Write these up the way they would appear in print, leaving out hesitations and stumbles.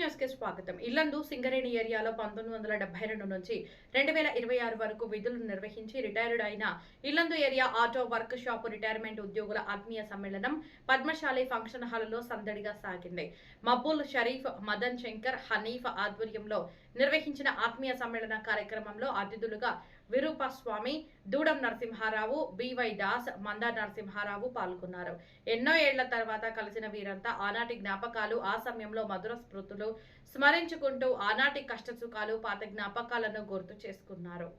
News కి స్వాగతం. ఇల్లందు సింగరేణి ఏరియాలో 1972 నుంచి 2026 వరకు విధులు నిర్వహించి రిటైర్డ్ అయిన Yellandu area auto workshop retirement ఉద్యోగుల ఆత్మీయ సమ్మేళనం పద్మశాలి ఫంక్షన్ హాల్లో సందడిగా సాగింది. మబ్బుల్ షరీఫ్, మదన్ శంకర్, హనీఫ్ ఆధ్వర్యంలో నిర్వహించిన ఆత్మీయ సమ్మేళన కార్యక్రమంలో అతిథులుగా విరూపస్వామి, దూడం నరసింహారావు, బివై దాస్, మందా నరసింహారావు పాల్గొన్నారు. ఎన్నో ఏళ్ల తర్వాత కలిసిన వీరంతా ఆనాటి జ్ఞాపకాలు, ఆ సమయంలో మధుర స్మృతులు స్మరించుకుంటూ ఆనాటి కష్టసుఖాలు, పాత జ్ఞాపకాలను గుర్తు చేసుకున్నారు.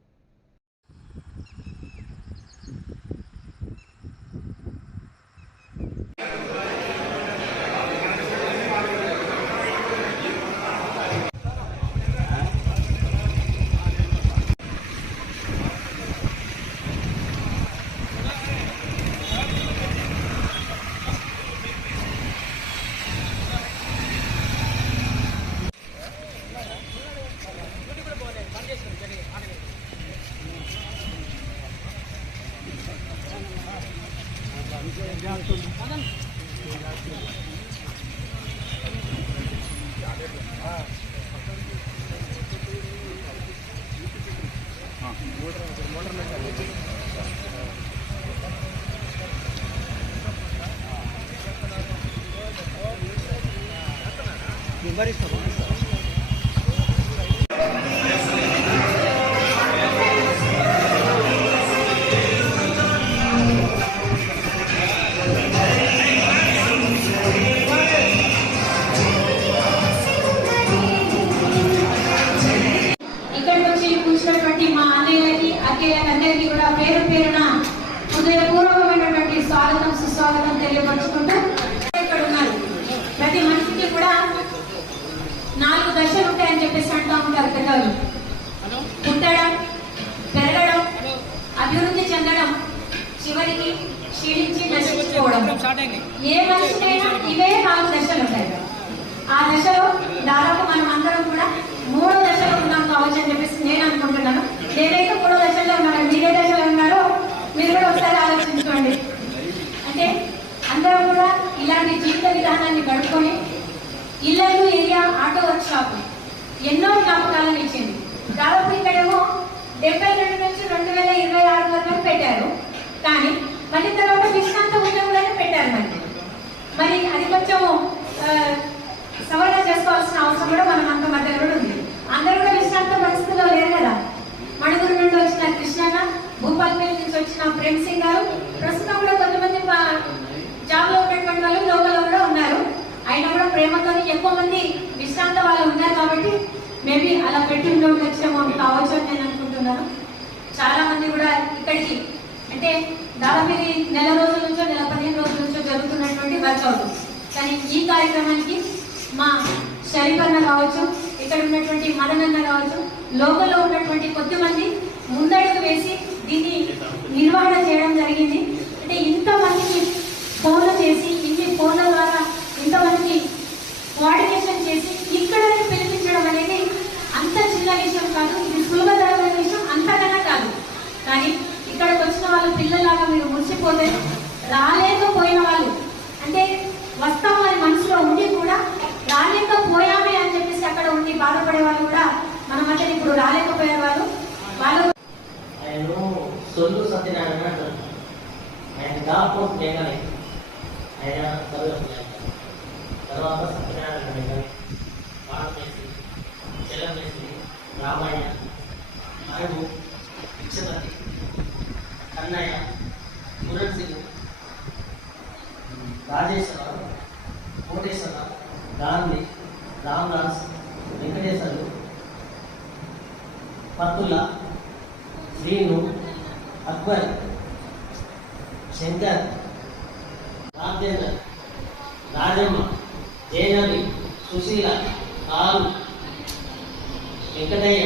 అందరికీ కూడా పేరు పేరున హృదయపూర్వకమైనటువంటి స్వాగతం సుస్వాగతం తెలియపరుచుకుంటూ ఇక్కడ ఉన్నారు. ప్రతి మనిషికి కూడా 4 దశలు ఉంటాయని చెప్పేసి అంటూ ఉంటారు పెద్దలు. పుట్టడం, పెరగడం, అభివృద్ధి చెందడం, చివరికి క్షీణించి నశించుకోవడం. ఏ మనిషికైనా ఇవే 4 దశలు ఉంటాయి. ఆ దశలో దాదాపు మనం అందరం కూడా 3వ దశలో ఉన్నాం కావచ్చు అని చెప్పేసి నేను అనుకుంటున్నాను. నేనైతే 3వ దశలో ఉన్నాను. మీరే దశలో ఉన్నారో మీరు కూడా ఒకసారి ఆలోచించుకోండి. అంటే అందరం కూడా ఇలాంటి జీవిత విధానాన్ని గడుపుకొని Yellandu area auto workshop ఎన్నో జ్ఞాపకాలను ఇచ్చింది. దాదాపు ఇక్కడేమో 72 నుంచి 2026 వరకు పెట్టారు. కానీ మళ్ళీ తర్వాత విశ్రాంత ఉద్యోగులైనా పెట్టారు. మరి అది కొంచెం సవరణ చేసుకోవాల్సిన అవసరం కూడా మనం అంత మధ్య కూడా ఉంది. అందరూ కూడా విశ్రాంత పరిస్థితుల్లో లేరు కదా. మణిగురు నుండి వచ్చిన కృష్ణన్న, భూపాల్పల్లి నుంచి వచ్చిన ప్రేమ్ సింగ్ గారు, ప్రస్తుతం కూడా కొంతమంది జాబ్ లో ఉన్నటువంటి వాళ్ళు లోకల్లో కూడా ఉన్నారు. అయినా కూడా ప్రేమతో ఎక్కువ మంది విశ్రాంత వాళ్ళు ఉన్నారు కాబట్టి మేబీ అలా పెట్టి ఉండవచ్చేమో కావచ్చు అని నేను అనుకుంటున్నాను. చాలా మంది కూడా ఇక్కడికి అంటే దాదాపు ఇది నెల రోజుల నుంచో 15 రోజుల నుంచో జరుగుతున్నటువంటి వర్క్ అవుతుంది. కానీ ఈ కార్యక్రమానికి మా షరీఫ్ అన్న కావచ్చు, ఇక్కడ ఉన్నటువంటి మదన్ అన్న కావచ్చు, లోకల్లో ఉన్నటువంటి కొద్దిమంది ముందడుగు వేసి దీన్ని నిర్వహణ చేయడం జరిగింది. అంటే ఇంతమందికి ఫోన్లు చేసి, ఇన్ని ఫోన్ల ద్వారా ఇంతమందికి కోఆర్డినేషన్ చేసి ఇక్కడ పిలిపించడం అనేది అంత చిన్న విషయం కాదు. ఇది సులభతరమైన విషయం అంతకన్నా కాదు. కానీ ఇక్కడికి వచ్చిన వాళ్ళు పిల్లలాగా మీరు మురిసిపోతే, రాలేకపోయిన వాళ్ళు అంటే వస్తామని మనసులో ఉండి కూడా రాలేకపోయామే అని చెప్పేసి అక్కడ ఉండి బాధపడే వాళ్ళు కూడా మన మధ్య ఇప్పుడు రాలేకపోయే వాళ్ళు ఆయన సొల్లు సత్యనారాయణ అంటారు. ఆయన దాపోతు మేఘాలి ఆయన తర్వాత సత్యనారాయణ మేఘాలి, వాడమేసి, చెల్లమేసి, రామయ్య, అరుగు, పిచ్చపతి, కన్నయ్య, మురణ్ సింగ్, రాజేశ్వరరావు, కోటేశ్వరరావు, గాంధీ, రామదాస్, వెంకటేశ్వర్లు, పత్తుల, శ్రీను, అక్బర్, శంకర్, రాజేందర్, రాజమ్మ, జయనవి, సుశీల, కారు, వెంకటయ్య,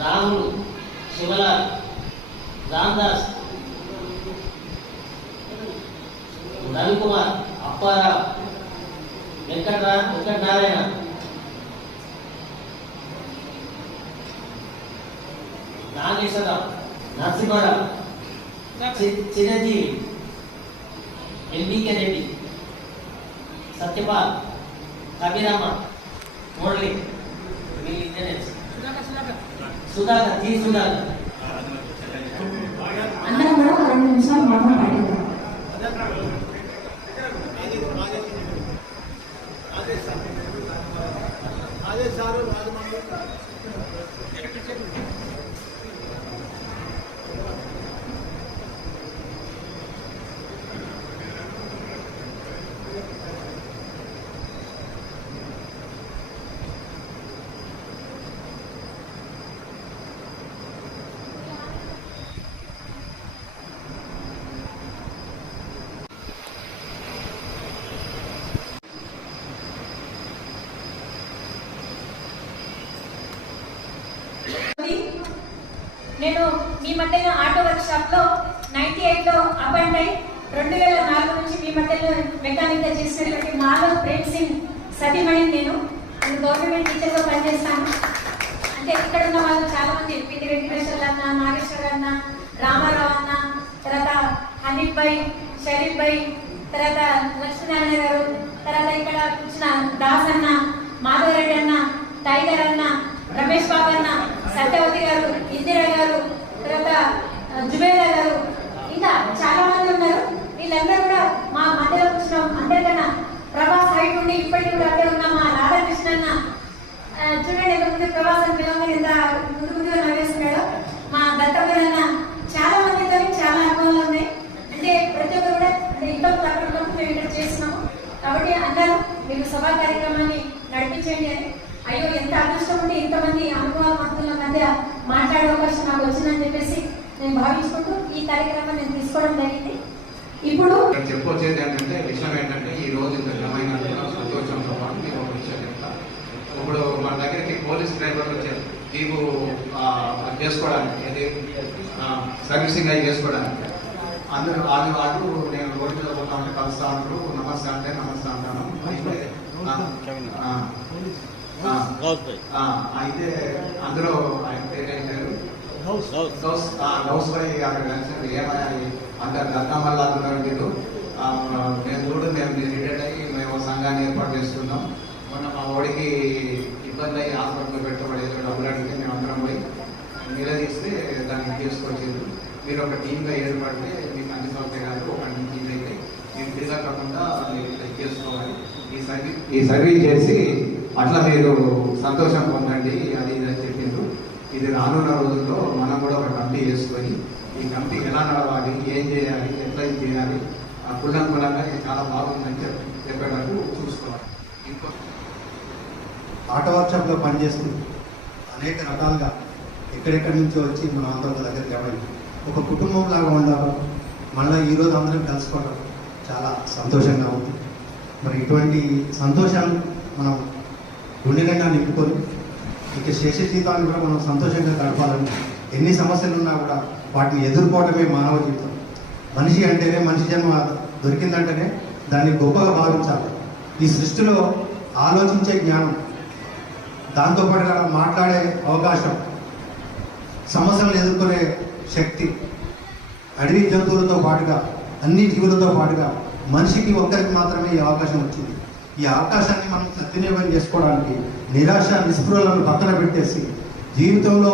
రాములు, శివలాల్, రామదాస్, రవికుమార్, అప్పారావు, వెంకటనారాయణ, నాగేశ్వరరావు, నరసింహారావు, చిరంజీవి, ఎంబీకే రెడ్డి, సత్యపాల్, కబీరమ్మ, ఓన్లీ మీ ఇంజనీర్స్ సుధాకర్ జీ సుధాకర్ అందరం కూడా 2 నిమిషాలు మౌనం పాటిద్దాం. నేను మీ మధ్యలో ఆటో వర్క్ షాప్ లో 98 లో అపాయింట్ అయ్యి 2004 నుంచి మీ మధ్యలో మెకానిక్ గా చేసినటువంటి మాధవ్ ప్రేమ్ సింగ్ సతీమణి నేను గవర్నమెంట్ టీచర్ గా పనిచేస్తాను. అంటే ఇక్కడ ఉన్న వాళ్ళు చాలా మంది పిటి వెంకటేశ్వర అన్న, నాగేశ్వర అన్న, రామారావు అన్న, తర్వాత హనీఫ్ భాయ్, షరీఫ్ భాయ్, తర్వాత లక్ష్మీనారాయణ గారు, తర్వాత ఇక్కడ వచ్చిన దాస్ అన్న, మాధవరెడ్డి అన్న, టైగర్ అన్న, రమేష్ బాబు అన్న, సత్యవతి గారు, ఇందిరా గారు, తర్వాత జుబేదా గారు, ఇంకా చాలా మంది ఉన్నారు. వీళ్ళందరూ కూడా మా మధ్యలో కూర్చున్నాం. అందరికన్నా ప్రభాస్ హైట్ ఉండి ఇప్పటికి కూడా అక్కడ ఉన్న మా రాధాకృష్ణ అన్న చూడండి ఎంత ముందు ప్రభాస్ అని పిల్లలు ఎంత ముందు ముందుగా నవ్వేస్తున్నాడు. మా దత్తపూర్ అన్న, చాలా మందితో చాలా అనుభవాలు ఉన్నాయి. అంటే ప్రతి ఒక్కరు కూడా ఇంట్లో తక్కువ మేము ఇక్కడ చేస్తున్నాము. కాబట్టి అందరూ మీకు సభా కార్యక్రమాన్ని నడిపించండి అని. అయ్యో ఎంత అదృష్టం ఉంటే ఇంతమంది అనుభవాల మంత్రుల మధ్య మాట్లాడే అవకాశం నాకు వచ్చిందని చెప్పేసి నేను భావించుకుంటూ ఈ కార్యక్రమాన్ని నేను తీసుకోవడం జరిగింది. ఇప్పుడు చెప్పొచ్చేది ఏంటంటే విషయం ఏంటంటే ఈ రోజు ఘనమైన సంతోషంతో పాటు మీకు ఒక విషయం చెప్తా. ఇప్పుడు మన దగ్గరికి పోలీస్ డ్రైవర్లు వచ్చారు జీబు చేసుకోవడానికి, అది సర్వీసింగ్ అవి చేసుకోవడానికి. అందరూ వాళ్ళు నేను రోడ్డు మీద పోతా ఉంటే కలుస్తా ఉంటారు. నమస్తే అంటే నమస్తే అంటాను. అయితే అందులో ఆయన పేరు గౌస్ భాయ్ అక్కడ కలిసి ఏమైనా అంటారు గంగమల్లా అంటున్నారు మీరు. మేము రిటైర్డ్ అయ్యి మేము సంఘాన్ని ఏర్పాటు చేసుకున్నాం. మొన్న మా ఓడికి ఇబ్బంది అయ్యి హాస్పిటల్లో పెట్టబడి డబ్బులు అడిగితే మేము అందరం పోయి నిలదీస్తే దాన్ని తీసుకొచ్చేది. మీరు ఒక టీమ్గా ఏర్పడితే మీకు అన్ని సౌకర్యాలు ఒక టీమ్ అయితే మీరు ఫ్రీగా కాకుండా మీరు చేసుకోవాలి. ఈ సర్వీస్ చేసి అట్లా మీరు సంతోషం పొందండి అది ఇది అని చెప్పిండ్రు. ఇది రానున్న రోజుల్లో మనం కూడా ఒక కమిటీ చేసుకొని ఈ కమిటీ ఎలా నడవాలి, ఏం చేయాలి, ఎట్లా చేయాలి కులంకులంగా ఇది చాలా బాగుందని చెప్పేటట్టు చూసుకోవాలి. ఇంకో ఆటో వర్క్షాప్లో పనిచేస్తూ అనేక రకాలుగా ఎక్కడెక్కడి నుంచో వచ్చి మనం అందరం ఒక దగ్గర జమైంది ఒక కుటుంబం లాగా ఉండాలి. మళ్ళీ ఈరోజు అందరం కలుసుకోవడం చాలా సంతోషంగా ఉంది. మరి ఇటువంటి సంతోషాన్ని మనం గుండె నిండా నింపుకొని ఇక శేష జీవితాన్ని కూడా మనం సంతోషంగా గడపాలని, ఎన్ని సమస్యలు ఉన్నా కూడా వాటిని ఎదుర్కోవడమే మానవ జీవితం. మనిషి అంటేనే, మనిషి జన్మ దొరికిందంటేనే దాన్ని గొప్పగా భావించాలి. ఈ సృష్టిలో ఆలోచించే జ్ఞానం, దాంతోపాటుగా మాట్లాడే అవకాశం, సమస్యలను ఎదుర్కొనే శక్తి, అడవి జంతువులతో పాటుగా అన్ని జీవులతో పాటుగా మనిషికి ఒక్కరికి మాత్రమే ఈ అవకాశం వచ్చింది. ఈ అవకాశాన్ని మనం సద్వినియోగం చేసుకోవడానికి నిరాశ నిస్పృహలను పక్కన పెట్టేసి జీవితంలో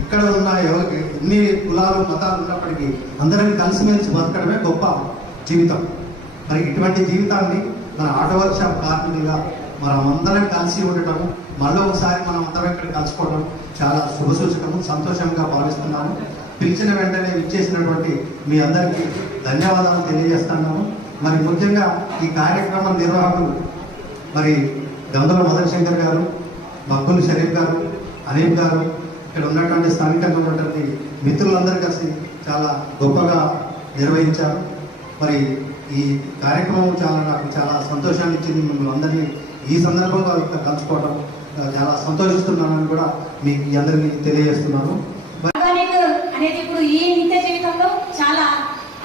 ఇక్కడ ఉన్న ఎన్ని కులాలు మతాలు ఉన్నప్పటికీ అందరం కలిసిమెలిసి బతకడమే గొప్ప జీవితం. మరి ఇటువంటి జీవితాన్ని మన ఆటో వర్క్షాప్ కార్మికులుగా మనం అందరం కలిసి ఉండటము, మళ్ళీ ఒకసారి మనం అందరం ఇక్కడ కలుసుకోవడం చాలా శుభసూచకము, సంతోషంగా భావిస్తున్నాము. పిలిచిన వెంటనే విచ్చేసినటువంటి మీ అందరికీ ధన్యవాదాలు తెలియజేస్తున్నాము. మరి ముఖ్యంగా ఈ కార్యక్రమం నిర్వాహకులు మరి గంధల మదన్ శంకర్ గారు, మక్కులు షరీఫ్ గారు, అనీఫ్ గారు, ఇక్కడ ఉన్నటువంటి స్థానికంగా ఉన్నటువంటి మిత్రులందరూ కలిసి చాలా గొప్పగా నిర్వహించారు. మరి ఈ కార్యక్రమం నాకు చాలా సంతోషాన్ని ఇచ్చింది. మిమ్మల్ని అందరినీ ఈ సందర్భంగా కలుసుకోవడం చాలా సంతోషిస్తున్నానని కూడా మీకు అందరికీ తెలియజేస్తున్నాను. అనేది ఇప్పుడు ఈ నిత్య జీవితంలో చాలా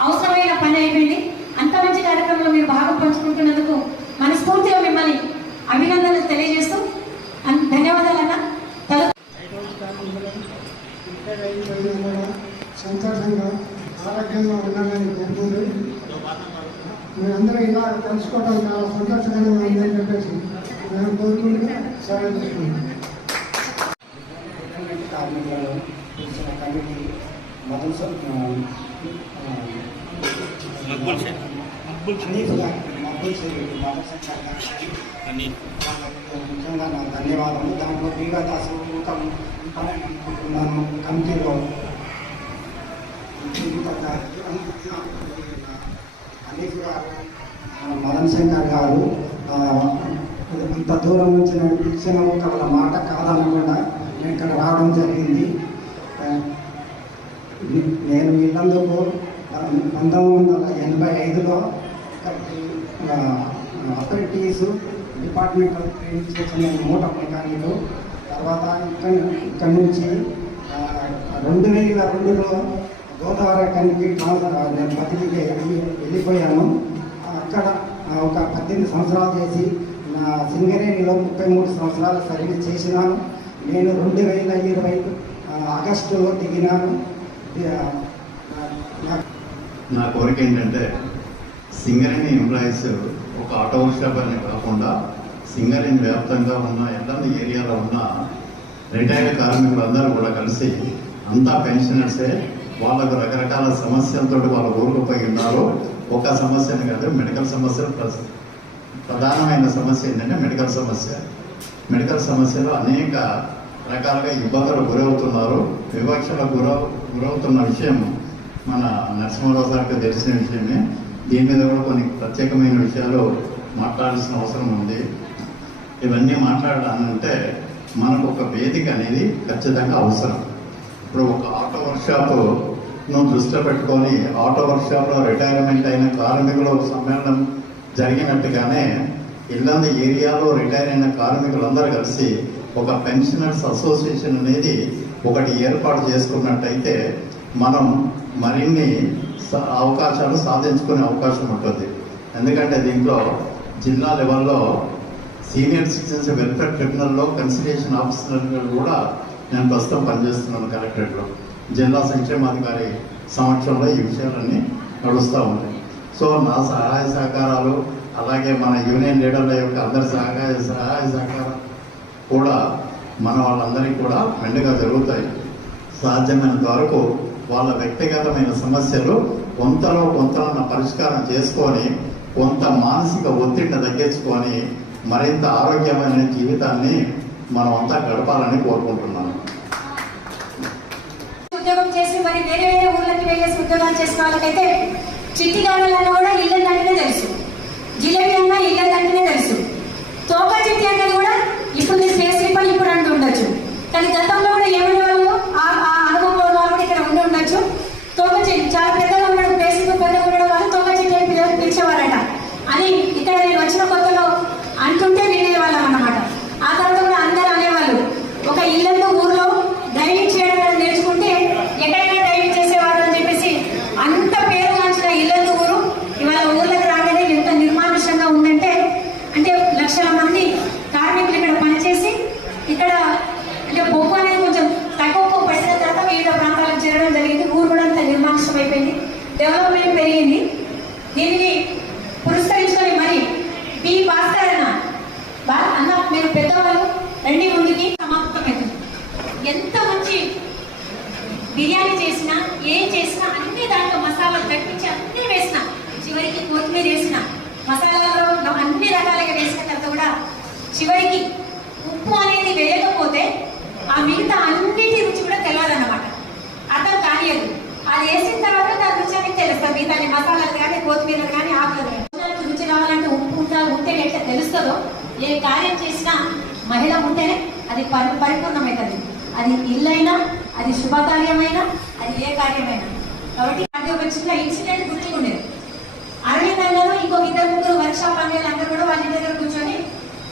అవసరమైన పని అయిపోయింది. అంత మంచి కార్యక్రమంలో మీరు భాగం పంచుకుంటున్నందుకు మనస్ఫూర్తిగా మిమ్మల్ని అభినందనలు తెలియజేస్తూ ధన్యవాదాలన్నా. సంతోషంగా ఆరోగ్యంగా ఉండాలని కోరుకుంటూ మీరందరూ ఇలా కలుసుకోవడం చాలా సంతోషంగా ఉందని చెప్పేసి మేము కోరుకుంటూ సరే కార్మికులను పిలిచిన కమిటీ ముఖ్యంగా నా ధన్యవాదాలు. దాంట్లో దీర్ఘదాసు కమిటీలో అనీఫ్ గారు, మదన్ శంకర్ గారు ఇంత దూరం నుంచి నేను ఇచ్చిన వాళ్ళ మాట కాదనకుండా నేను ఇక్కడ రావడం జరిగింది. నేను వీళ్ళందుకు 1985లో అప్రెంటిస్ డిపార్ట్మెంటల్ ట్రైనింగ్ చేసిన మోటార్ మెకానిక్. తర్వాత ఇక్కడి నుంచి 2002లో గోదావరి కనికి నేను బదిలీకి వెళ్ళిపోయాను. అక్కడ ఒక 18 సంవత్సరాలు చేసి నా సింగరేణిలో 33 సంవత్సరాలు సర్వీస్ చేసినాను. నేను 2020 ఆగస్టులో దిగినాను. నా కోరిక ఏంటంటే సింగరేణి ఎంప్లాయీస్ ఒక ఆటో వర్క్షాప్ అనే కాకుండా సింగరేణి వ్యాప్తంగా ఉన్న ఎల్లంది ఏరియాలో ఉన్న రిటైర్డ్ కార్మికులందరూ కూడా కలిసి అంతా పెన్షనర్సే, వాళ్ళకు రకరకాల సమస్యలతో వాళ్ళు ఊరుకుపోయి ఉన్నారు. ఒక సమస్యను కాదు, మెడికల్ సమస్యలు ప్రధానమైన సమస్య ఏంటంటే మెడికల్ సమస్యలో అనేక రకాలుగా ఇబ్బందులకు గురవుతున్నారు. వివక్షలకు గురవుతున్న విషయం మన నరసింహారావు సార్కి తెలిసిన విషయమే. దీని మీద కూడా కొన్ని ప్రత్యేకమైన విషయాలు మాట్లాడాల్సిన అవసరం ఉంది. ఇవన్నీ మాట్లాడాలంటే మనకు ఒక వేదిక అనేది ఖచ్చితంగా అవసరం. ఇప్పుడు ఒక ఆటో వర్క్షాప్ను దృష్టిలో పెట్టుకొని ఆటో వర్క్షాప్లో రిటైర్మెంట్ అయిన కార్మికుల సమ్మేళనం జరిగినట్టుగానే ఇల్లంది ఏరియాలో రిటైర్ అయిన కార్మికులందరూ కలిసి ఒక పెన్షనర్స్ అసోసియేషన్ అనేది ఒకటి ఏర్పాటు చేసుకున్నట్టయితే మనం మరిన్ని అవకాశాలు సాధించుకునే అవకాశం ఉంటుంది. ఎందుకంటే దీంట్లో జిల్లా లెవెల్లో సీనియర్ సిటిజన్స్ వెల్ఫేర్ ట్రిబ్యునల్లో కన్సిలియేషన్ ఆఫీసర్గా కూడా నేను ప్రస్తుతం పనిచేస్తున్నాను కలెక్టరేట్లో. జిల్లా సంక్షేమాధికారి సమక్షంలో ఈ విషయాలన్నీ నడుస్తూ ఉంటాయి. సో నా సహాయ సహకారాలు, అలాగే మన యూనియన్ లీడర్ల యొక్క అందరి సహాయ సహకారం కూడా మన వాళ్ళందరికీ కూడా మెండుగా జరుగుతాయి. సాధ్యమైనంత వరకు వాళ్ళ వ్యక్తిగతమైన సమస్యలు కొంతలో పరిష్కారం చేసుకొని కొంత మానసిక ఒత్తిడిని తగ్గించుకొని మరింత ఆరోగ్యమైన జీవితాన్ని మనం అంతా గడపాలని కోరుకుంటున్నాను. ఉద్యోగం చేసి మరి వేరే వేరే ఊర్లకి వెళ్ళేసి ఉద్యోగాలు చేసిన వాళ్ళకైతే చిట్టిగాడలన్నా కూడా ఇళ్ళంటే తెలుసు, జిలేబీ అన్నా ఇళ్ళంటే తెలుసు, తోక చిట్టి అన్నది కూడా ఇప్పుడు నీ స్పేస్ ఇప్పుడు అంటూ ఉండొచ్చు. కానీ గతంలో కూడా ఏమైనా వాళ్ళు ఆ అనుభవంలో వాళ్ళు కూడా ఇక్కడ ఉండి ఉండొచ్చు. తోక చిట్టి చాలా పెద్దగా ఉన్నాడు, బేసిక్ పెద్దగా ఉండడం వాళ్ళు తోక చిట్టి అని పిలిచేవారట అని ఇక్కడ నేను వచ్చిన కొత్తలో అంటుంటే వినేవాళ్ళం అన్నమాట. ఆ తర్వాత కూడా అందరూ అనేవాళ్ళు ఒక ఇల్లంతా ఊర్లో డ్రైవింగ్ చేయడం నేర్చుకుంటే ఎక్కడైనా డ్రైవింగ్ చేసేవారు అని చెప్పేసి అంత పేరు గాంచిన ఇల్లంతా ఊరు ఇవాళ ఊర్లకు రాగానే ఎంత నిర్మానుషంగా ఉందంటే, అంటే లక్షల మంది కార్మికులు ఇక్కడ పనిచేసి ఇక్కడ అంటే బొగ్గు అనేది కొంచెం తక్కువ పడిన తర్వాత వివిధ ప్రాంతాలకు చేరడం జరిగింది. ఊరు కూడా అంత నిర్మానుషం అయిపోయింది, డెవలప్మెంట్ పెరిగింది. దీనిని పురస్కరించుకొని మరి బి భాస్కర్ అన్న మీరు పెద్దవాళ్ళు రండి ముందుకి సమాప్తమవుతుంది. ఎంత మంచి బిర్యానీ చేసినా ఏం చేసినా అన్ని దాంట్లో మసాలాలు తగ్గించి అన్ని వేసిన, చివరికి కొత్తిమీర వేసిన, మసాలాలో అన్ని రకాలుగా వేసిన తర్వాత కూడా చివరికి ఉప్పు అనేది వేయకపోతే ఆ మిగతా అన్నిటి రుచి కూడా తెలియదన్నమాట. అర్థం కానియదు. అది వేసిన తర్వాత దాని రుచి అనేది తెలుస్తుంది. మిగతా మసాలాలు కానీ కొత్తిమీరలు కానీ ఆకులు కానీ రుచి రావాలంటే ఉప్పు ఉంటే ఎట్లా తెలుస్తుందో ఏ కార్యం చేసినా మహిళ ఉంటేనే అది పరిపూర్ణమవుతుంది. అది ఇల్లైనా, అది శుభకార్యమైనా, అది ఏ కార్యమైనా. కాబట్టి అది ఒక చిన్న ఇన్సిడెంట్ గుర్తుకుండేది. అరవింద్ ఇంకో 2-3 వర్క్షాప్ అనేది అందరూ కూడా వాళ్ళ దగ్గర కూర్చొని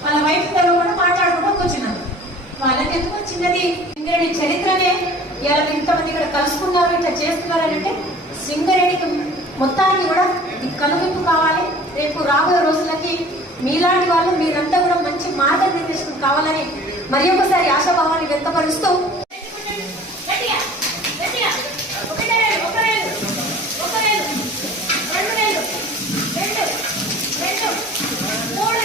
వాళ్ళ వైఫ్ దగ్గర కూడా మాట్లాడుకుంటూ కూర్చున్నారు. వాళ్ళకి ఎందుకు చిన్నది సింగరేణి చరిత్రనే ఇవాళ ఇంతమంది ఇక్కడ కలుసుకున్నారు, ఇట్లా చేస్తున్నారు అని అంటే సింగరేణికి మొత్తానికి కూడా ఈ కనువిప్పు కావాలి. రేపు రాబోయే రోజులకి మీలాంటి వాళ్ళు మీరంతా కూడా మంచి మార్గనిర్దేశం కావాలని మరి ఒకసారి ఆశాభావాన్ని వ్యక్తపరుస్తూ మూడు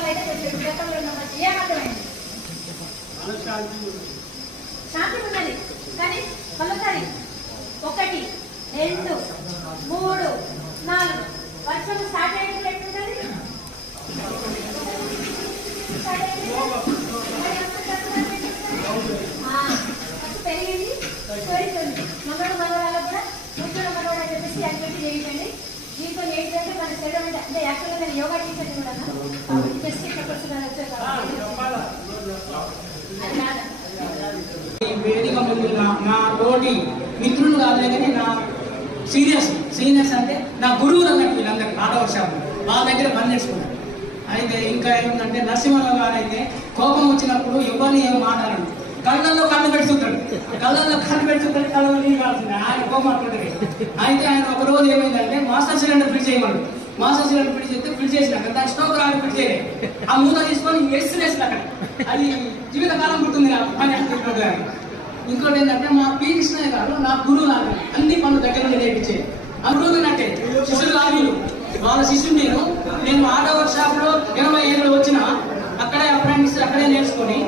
వాళ్ళు అయితే చెప్పారు గతంలో ఉన్న మంచి ఏమర్థమైంది శాంతి ఉన్నది కానీ పలుకరి 1 2 3 4 వర్షం స్టార్ట్ అయ్యేది ఎట్లుంటది పెరిగింది పెరుగుతుంది మనోడు మనోరాలకు కూడా కూర్చోడం మనోడు అని చెప్పేసి యాక్టివిటీ చేయించండి దీంతో ఏంటంటే మన శరీరం అంటే యాక్చువల్గా నేను యోగా టీచర్ కూడా జస్ట్ ఇక్కడ కూర్చున్నాను వచ్చాను వేదిక ముందు నా తోటి మిత్రులు కాదులే కానీ నా సీనియర్స్ అంటే నా గురువులు అన్నట్టు వీళ్ళందరూ ఆటవర్షాలు వాళ్ళ దగ్గర పని నేర్చుకున్నారు. అయితే ఇంకా ఏమిటంటే నరసింహరావు గారు అయితే కోపం వచ్చినప్పుడు ఎవరిని ఏం మాట్లాడరు, కళ్ళల్లో కళ్ళు పెడుతుంటాడు కళ్ళల్లో నీళ్ళు కాల్సింది ఆయన కోపం అట్లుంటుంది. అయితే ఆయన ఒక రోజు ఏమైందంటే మాస్టర్ సిలిండర్ ఫిల్ చేయమన్నాడు. మాస్టర్ సిలిండర్ ఫిల్ చేస్తే ఫిల్ చేసినాక దాని స్టోక్ రాని ఫిల్ చేయలేదు. ఆ మూత తీసుకొని వేసిన అక్కడ అది జీవితకాలం పుట్టింది నాకు పని అంటే. ఇంకోటి ఏంటంటే మా పి కృష్ణయ్య గారు నా గురువు లాగా అన్ని పనులు దగ్గర నుండి నేర్పించేది. ఆ గురువు అంటే శిష్యులు కాదు వాళ్ళ శిష్యుడు నేను ఆటో వర్క్ షాప్ లో 80 ఏళ్ళు వచ్చిన అక్కడే అప్రెంటిస్ అక్కడే నేర్చుకొని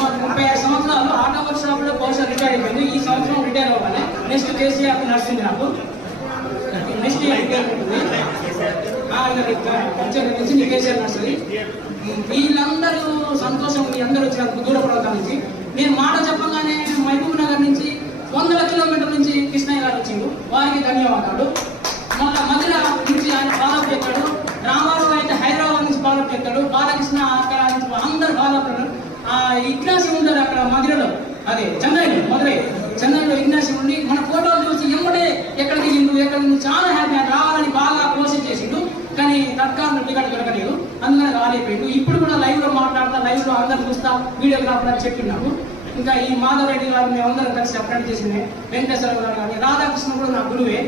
35 సంవత్సరాలు ఆటో వర్క్ షాప్ లో బహుశా రిటైర్ అయిపోయింది. ఈ సంవత్సరం రిటైర్ అవ్వాలి. నెక్స్ట్ కేసీఆర్ నడుస్తుంది నాకు. నెక్స్ట్ రిటైర్ ఉంటుంది కేసీఆర్ నడుస్తుంది. వీళ్ళందరూ సంతోషం మీ అందరూ వచ్చినందుకు దూర ప్రాంతాల నుంచి. నేను మాట చెప్పగానే మహబూబ్ నగర్ నుంచి 100 కిలోమీటర్ల నుంచి కృష్ణయ్య గారు వచ్చిండు, వారికి ధన్యవాదాలు. మళ్ళీ మధ్యలో నుంచి ఆయన ఫాలోఅప్ చేస్తాడు. రామారావు అయితే హైదరాబాద్ నుంచి ఫాలోఅప్ చేస్తాడు. బాలకృష్ణ అక్కడ నుంచి అందరు ఫాలోఅప్. ఇగ్నాసి ఉంటారు అక్కడ మధురలో, అదే చెన్నైలో ఇగ్నాసి ఉండి మన ఫోటోలు చూసి ఎమ్మడే ఎక్కడ దిగిండు ఎక్కడ చాలా హ్యాపీ రావాలని బాగా కోషిష్ చేసిండు. కానీ తత్కాలం టికెట్ దొరకలేదు, అందుకని రాలేకపోయిండు. ఇప్పుడు కూడా లైవ్ లో మాట్లాడతా, లైవ్ లో అందరు చూస్తా, వీడియోగ్రాఫర్ అని చెప్పినాము. ఇంకా ఈ మాధవరెడ్డి గారు మేము అందరం కలిసి అప్డేట్ చేసిందే, వెంకటేశ్వర గారు కానీ రాధాకృష్ణ కూడా నా గురువే.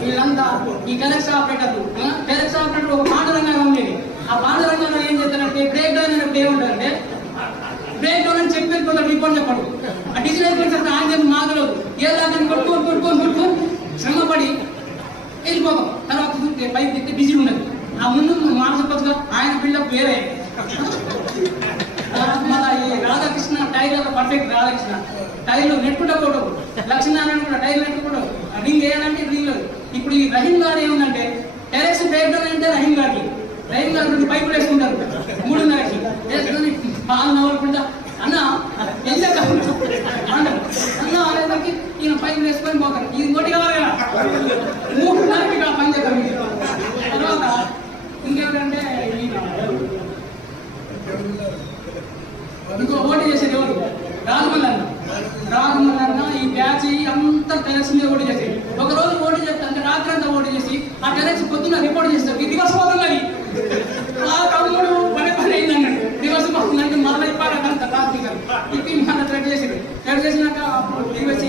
వీళ్ళంతా ఈ టెలెక్స్ ఆపరేటర్లు ఒక పాండురంగంగా ఉండేది. ఆ పాండురంగంలో ఏం చేస్తారంటే బ్రేక్ డౌన్ అయినప్పుడు ఏముంటారంటే బ్రేక్ డౌన్ అని చెప్పి వెళ్ళిపోతాడు, రిపోర్ట్ చెప్పండి. ఆ డిజిటల్ అయిపోయిన ఆయన మాధవరు ఏదాన్ని కొట్టుకొని శ్రమపడి వెళ్ళిపోతాం. తర్వాత పైకి తిట్టి బిజీ ఉన్నది. ఆ ముందు మాట చెప్పచ్చుగా, ఆయన బిల్డప్ వేరే. మన ఈ రాధాకృష్ణ టైలర్ పర్ఫెక్ట్. రాధాకృష్ణ టైర్లు నెట్టుకుంటా పోవడం, లక్ష్మీనారాయణ కూడా టైర్లు నెట్టుకుంటాం. రింగ్ వేయాలంటే రింగ్. ఇప్పుడు ఈ రహీం గారు ఏముందంటే డైరెక్ట్ బ్రేక్ డౌన్ అంటే రహీం గారు పైపులు వేసుకుంటారు 3:30కి వేసుకొని పాలు నవ్వుకుంటా అన్న వెళ్ళాక అన్న అనేసరికి ఈయన పైపులు వేసుకొని పోతారు. ఇది మొట్టి కావాలి కదా 3:30కి పని చేద్దాం. తర్వాత ఇంకేమిటంటే ఇంకో పోటీ చేసేది ఎవరు? రాఘమల్లన్న ఈ బ్యాచ్ అంతా టెలెక్స్ మీద ఓటు చేసేది. ఒక రోజు ఓటు చేస్తే అంటే రాత్రి అంతా ఓటు చేసి ఆ టెలెక్స్ పొద్దున్న రిపోర్ట్ చేస్తారు. రివర్స్ పోతుంది. ఆ తమ్ముడు పని అయిందన్నాడు. రివర్స్ పోతుందంటే మళ్ళీ ఇప్పాలంట రాత్రి ఇప్పి మళ్ళీ థ్రెడ్ చేసినాక రివర్స్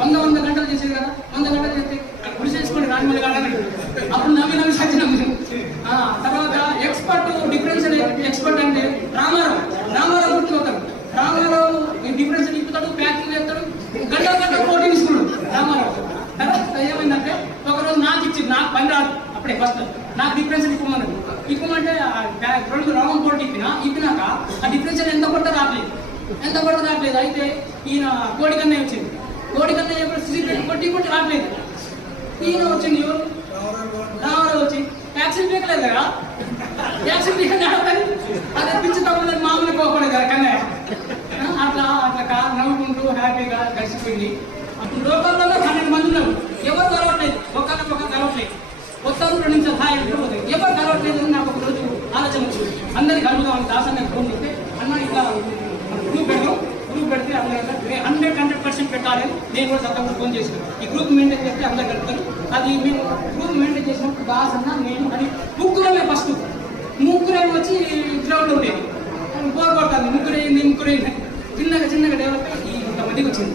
100 గంటలు చేసేది కదా. 100 గంటలు చేస్తే గుడి చేసుకోండి రాజమల్లి కాదని అప్పుడు నవ్వి సచ్చినాం. తర్వాత ఎక్స్పర్ట్ డిఫరెన్స్ ఎక్స్పర్ట్ అంటే రామారావు గుర్తుపోతాడు. రామారావు డిఫరెన్స్ ఇప్పుతాడు, ప్యాకింగ్ చేస్తాడు, గంట పోటీ ఇస్తున్నాడు రామారావు. తర్వాత ఏమైందంటే ఒకరోజు నాకు ఇచ్చింది, నాకు పని రాదు అప్పుడే ఫస్ట్. నాకు డిఫరెన్స్ ఇప్పమన్నాడు. ఇప్పమంటే 2 రౌండ్ పోటీ ఇప్పినాక ఆ డిఫరెన్స్ ఎంత కొట్ట రావట్లేదు. అయితే ఈయన కోడికన్నయ్య వచ్చింది. కోడికన్నయ్య కొట్టి రావట్లేదు. ఈయన వచ్చింది ఎవరు? రామారావు వచ్చి యాక్సిడెంట్ పీకలేదు కదా, యాక్సిడెంట్ పీక నడవని అదే పిచ్చి తప్పలేదు, మామూలు పోకూడదు కదా కన్నయ్య. అట్లా నవ్వుకుంటూ హ్యాపీగా గడిచిపోయింది. అప్పుడు లోకల్లో 12 మంది ఉన్నారు, ఎవరు కలవట్లేదు, ఒకరు కలవట్లేదు. మొత్తం 2 నిమిషాలు హాయి పోతుంది, ఎవరు కలవట్లేదు. నాకు ఒక రోజు ఆలోచన వచ్చింది, అందరికి కలుగుదాం. దాసన్న ఫోన్ చేస్తే అన్న ఇట్లా గ్రూప్ పెడితే అందరూ 100% పెట్టాలి. నేను కూడా సత్తా ఫోన్ చేసాను. ఈ గ్రూప్ మెయింటైన్ చేస్తే అందరు కలుగుతారు. అది మేము గ్రూప్ మెయింటైన్ చేసినప్పుడు దాస్ అన్న నేను అని ముగ్గురమే ఫస్ట్. ముగ్గురే వచ్చి గ్రౌండ్ ఉండేది. బోర్ కొడుతుంది. ముగ్గురే చిన్నగా డెవలప్ అయ్యి ఇంతమందికి వచ్చింది.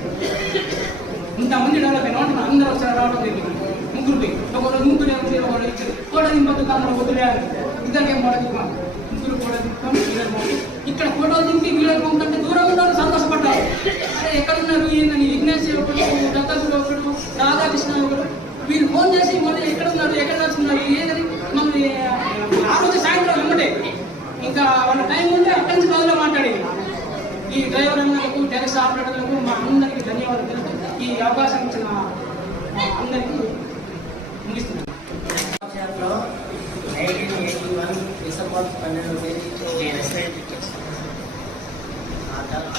ఇంతమంది డెవలప్ అయినా అంటే అందరూ వచ్చారు రావడం జరిగింది. ముగ్గురు ఒకరోజు ముగ్గురే వచ్చి ఒకరు ఇచ్చారు. ఫోటో దింపద్దు తమ్ముడు వదిలే ఇద్దరికేం ఫోటో దింపాం. ముగ్గురు ఫోటో దింపాం. ఇక్కడ ఫోటోలు దింపి వీళ్ళకి పంపుతుంటే దూరం ఉన్నారు, సంతోషపడ్డారు. అరే ఎక్కడున్నారు ఈయనని? విఘ్నేష్ ఒకడు, దత్తకుడు ఒకడు, రాధాకృష్ణ ఒకడు. వీళ్ళు ఫోన్ చేసి మళ్ళీ ఎక్కడ ఉన్నారు, ఎక్కడ నడుస్తున్నారు ఏదని మమ్మల్ని ఆ రోజు సాయంత్రం వెంబడే ఇంకా వాళ్ళ టైం ఉంటే అక్కడి నుంచి బదులు మాట్లాడేది. ఈ డ్రైవర్ అన్నలకు, టెరెస్ ఆపరేటర్లకు మా అందరికీ ధన్యవాదాలు తెలుపు ఈ అవకాశం ఇచ్చిన అందరికీ ముగిస్తున్నాను. 1981 డిసెంబర్ 12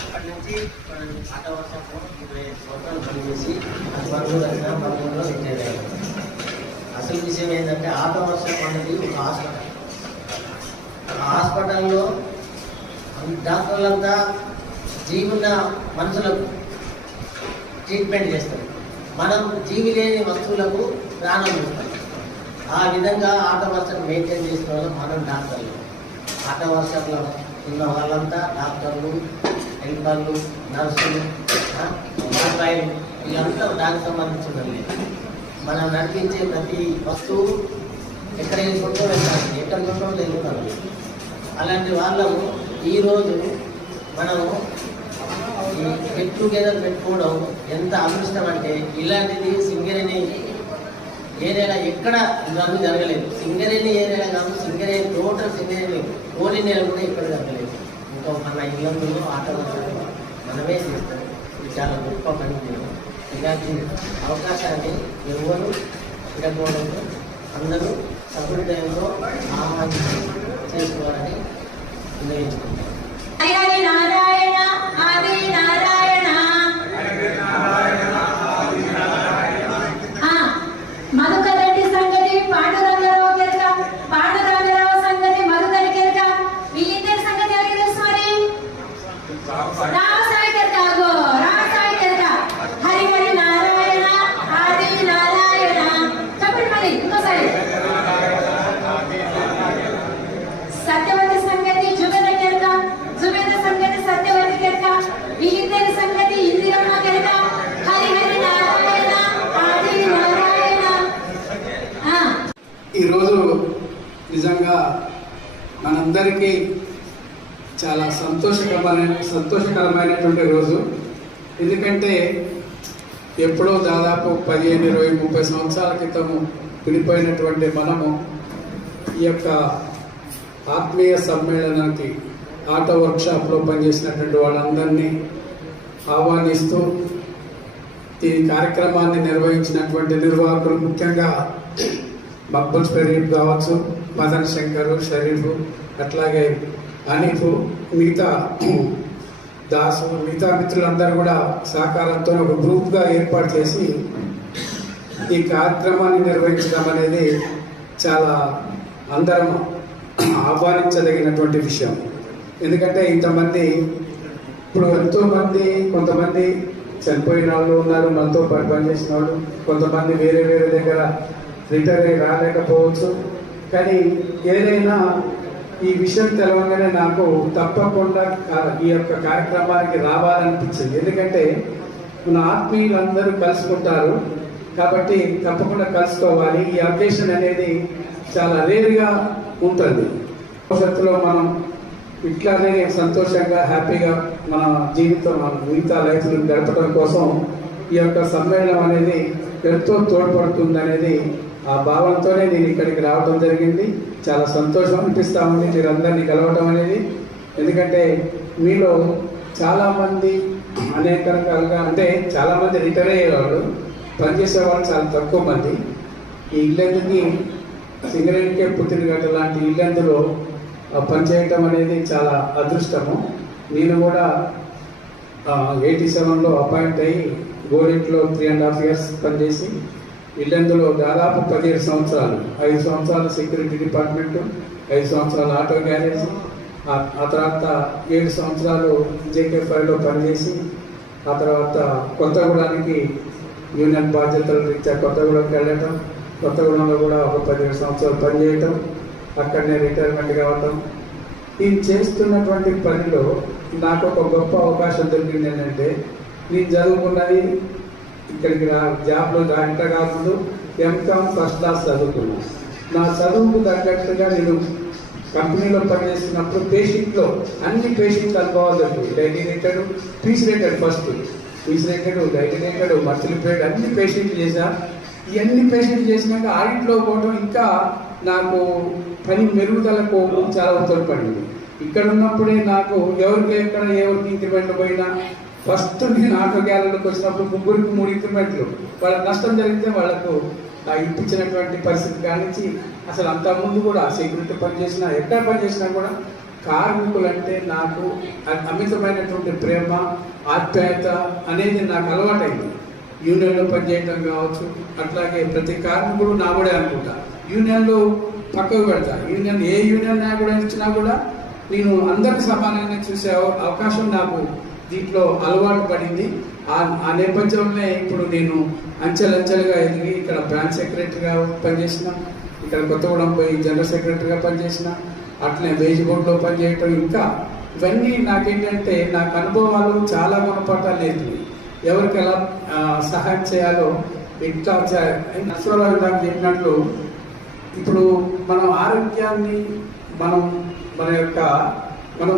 అప్పటి నుంచి ఆటో వర్షంలో 25 సంవత్సరాలు పనిచేసి బంధువులు రిటైర్ అయ్యారు. అసలు విషయం ఏంటంటే ఆటో వర్షం అనేది ఒక హాస్పిటల్. ఆ హాస్పిటల్లో డాక్టర్లంతా జీవున్న మనుషులకు ట్రీట్మెంట్ చేస్తారు, మనం జీవి లేని వస్తువులకు ప్రాణం ఇస్తాం. ఆ విధంగా ఆటో వర్షం మెయింటైన్ చేసిన వాళ్ళు మనం డాక్టర్లు. ఆటో వర్షంలో ఉన్న వాళ్ళంతా డాక్టర్లు, హెల్పర్లు, నర్సులు, అబ్బాయిలు, వీళ్ళంతా దానికి సంబంధించిన మనం నడిపించే ప్రతి వస్తువు ఎక్కడ వెళ్ళిపోతూ వెళ్ళాలి, ఎక్కడ కొట్టో వెళ్ళుతారు. అలాంటి వాళ్ళము ఈరోజు మనము ఈ గెట్ టుగెదర్ పెట్టుకోవడం ఎంత అదృష్టం అంటే, ఇలాంటిది సింగరేణి ఏరియాలో ఎక్కడ ఇవన్నీ జరగలేదు. సింగరేణి ఏరియాలో కాదు, సింగరేణి టోటల్ సింగరేణి ఓడి నేల కూడా ఎక్కడ జరగలేదు. ఇంకా మన ఇల్లందులో ఆటో మనమే చేస్తాం. ఇది చాలా గొప్ప పని. ఇలాంటి అవకాశాన్ని ఎవరు విడకపోవడంతో అందరూ సహృదయంలో ఆహ్వానించి చేసుకోవాలని నిర్ణయించుకుంటారు. హరి నారాయణ ఆది నారాయణ మధుకర్ రెడ్డి సంగతి పాండురంగరావు కెరక, పాండురంగరావు సంగతి మధుకర్ కెరక, వీళ్ళిద్దరి సంగతి ఎవరికి తెలుసు మరి? రామసాయి కెరక. రామసాయి కెరక. హరి హరి నారాయణ ఆది నారాయణ. చెప్పండి మరి ఇంకోసారి. సత్యవతి సంగతి జుబేద కెరక, జుబేద సంగతి సత్యవతి కెరక, వీళ్ళిద్దరి సంగతి ఇందిరమ్మ కెరక. హరి హరి నారాయణ ఆది నారాయణ. ఈరోజు నిజంగా మనందరికీ చాలా సంతోషకరమైనటువంటి రోజు. ఎందుకంటే ఎప్పుడో దాదాపు 15, 20, 30 సంవత్సరాల క్రితము విడిపోయినటువంటి మనము ఈ యొక్క ఆత్మీయ సమ్మేళనానికి ఆటో వర్క్షాప్లో పనిచేసినటువంటి వాళ్ళందరినీ ఆహ్వానిస్తూ ఈ కార్యక్రమాన్ని నిర్వహించినటువంటి నిర్వాహకులు, ముఖ్యంగా మక్బుల్ షరీఫ్ కావచ్చు, మదన్ శంకర్, షరీఫ్, అట్లాగే అనీఫ్, మిగతా దాసు, మిగతా మిత్రులందరూ కూడా సహకారంతో ఒక గ్రూప్గా ఏర్పాటు చేసి ఈ కార్యక్రమాన్ని నిర్వహించడం అనేది చాలా అందరం ఆహ్వానించదగినటువంటి విషయం. ఎందుకంటే ఇంతమంది ఇప్పుడు ఎంతోమంది, కొంతమంది చనిపోయిన వాళ్ళు ఉన్నారు, మనతో పాటు పనిచేసిన వాళ్ళు, కొంతమంది వేరే వేరే దగ్గర రిటైర్ అయ్యి రాలేకపోవచ్చు. కానీ ఏదైనా ఈ విషయం తెలవగానే నాకు తప్పకుండా ఈ యొక్క కార్యక్రమానికి రావాలనిపించింది. ఎందుకంటే మన ఆత్మీయులందరూ కలుసుకుంటారు కాబట్టి తప్పకుండా కలుసుకోవాలి. ఈ అకేషన్ అనేది చాలా రేర్గా ఉంటుంది. భవిష్యత్తులో మనం ఇట్లానే సంతోషంగా, హ్యాపీగా మన జీవితం, మిగతా లైఫ్ను గడపడం కోసం ఈ యొక్క సమ్మేళనం అనేది ఎంతో తోడ్పడుతుంది అనేది ఆ భావంతోనే నేను ఇక్కడికి రావడం జరిగింది. చాలా సంతోషం అనిపిస్తూ ఉంది మీరందరినీ కలవడం అనేది. ఎందుకంటే మీలో చాలామంది అనేక రకాలుగా, అంటే చాలామంది రిటైర్ అయ్యేవాళ్ళు, పనిచేసేవాళ్ళు చాలా తక్కువ మంది. ఈ ఇల్లెందుకి సింగరేణికే పుట్టినగడ్డ లాంటి ఇల్లెందులో పనిచేయటం అనేది చాలా అదృష్టము. నేను కూడా 87లో అపాయింట్ అయ్యి గోరింట్లో 3.5 years పనిచేసి ఇల్లెందులో దాదాపు 17 సంవత్సరాలు, 5 సంవత్సరాలు సెక్యూరిటీ డిపార్ట్మెంటు, 5 సంవత్సరాలు ఆటో గ్యారేజ్, ఆ తర్వాత 7 సంవత్సరాలు JK5లో పనిచేసి, ఆ తర్వాత కొత్తగూడానికి యూనియన్ బాధ్యతల రీత్యా కొత్తగూడెంకి వెళ్ళటం, కొత్తగూడెంలో కూడా ఒక 17 సంవత్సరాలు పనిచేయటం, అక్కడనే రిటైర్మెంట్ కావటం. ఇది చేస్తున్నటువంటి పనిలో నాకు ఒక గొప్ప అవకాశం దొరికింది. ఏంటంటే నేను చదువుకున్నది ఇక్కడికి జాబ్లో జాయిన్ కాకుండా MCom ఫస్ట్ క్లాస్ చదువుకున్నాను. నా చదువుకు తగ్గట్టుగా నేను కంపెనీలో పనిచేస్తున్నప్పుడు పేషెంట్లో అన్ని పేషెంట్ అనుభవాలు దొరికింది. Delineated, piece rated, first piece rated, delineated, మర్చిలి ప్లేట్, అన్ని పేషెంట్లు చేశా. ఇవన్నీ పేషెంట్లు చేసినాక ఆడిట్లో పోవడం ఇంకా నాకు పని మెరుగుదలకు చాలా తోడ్పడింది. ఇక్కడ ఉన్నప్పుడే నాకు ఎవరికి ఇంక్రిమెంట్ పోయినా ఫస్ట్ నేను ఆటో గ్యాలరీకి వచ్చినప్పుడు 3 ఇంక్రిమెంట్లు. వాళ్ళకి నష్టం జరిగితే వాళ్ళకు ఇప్పించినటువంటి పరిస్థితి కానించి అసలు అంతకుముందు కూడా సెక్యూరిటీ పనిచేసినా ఎక్కడ పనిచేసినా కూడా కార్మికులంటే నాకు అమితమైనటువంటి ప్రేమ ఆప్యాయత అనేది నాకు అలవాటైంది. యూనియన్లో పనిచేయడం కావచ్చు, అట్లాగే ప్రతి కార్మికుడు నా కూడా అనుకుంటా. యూనియన్లు పక్కకు పెడతా, ఏ యూనియన్ నాయకుడు ఇచ్చినా కూడా నేను అందరికి సమానంగా చూసే అవకాశం నాకు దీంట్లో అలవాటు పడింది. ఆ నేపథ్యంలోనే ఇప్పుడు నేను అంచెలంచెలుగా ఎదిగి ఇక్కడ బ్రాంచ్ సెక్రటరీగా పనిచేసిన, ఇక్కడ కొత్తగూడెం పోయి జనరల్ సెక్రటరీగా పనిచేసిన, అట్లనే వేజ్ బోర్డులో పనిచేయటం, ఇంకా ఇవన్నీ నాకేంటంటే నాకు అనుభవాలు చాలా గుణపాఠాలు నేర్పింది. ఎవరికి ఎలా సహాయం చేయాలో ఇట్లా నరసింహరావు నాకు చెప్పినట్లు ఇప్పుడు మనం ఆరోగ్యాన్ని మనం